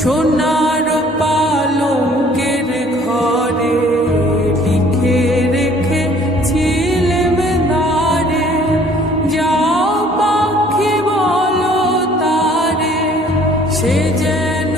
সোনার পালঙ্কের ঘরে লিখে রেখেছিলেম তারে, যাও পাখি বলো তারে, সে যেন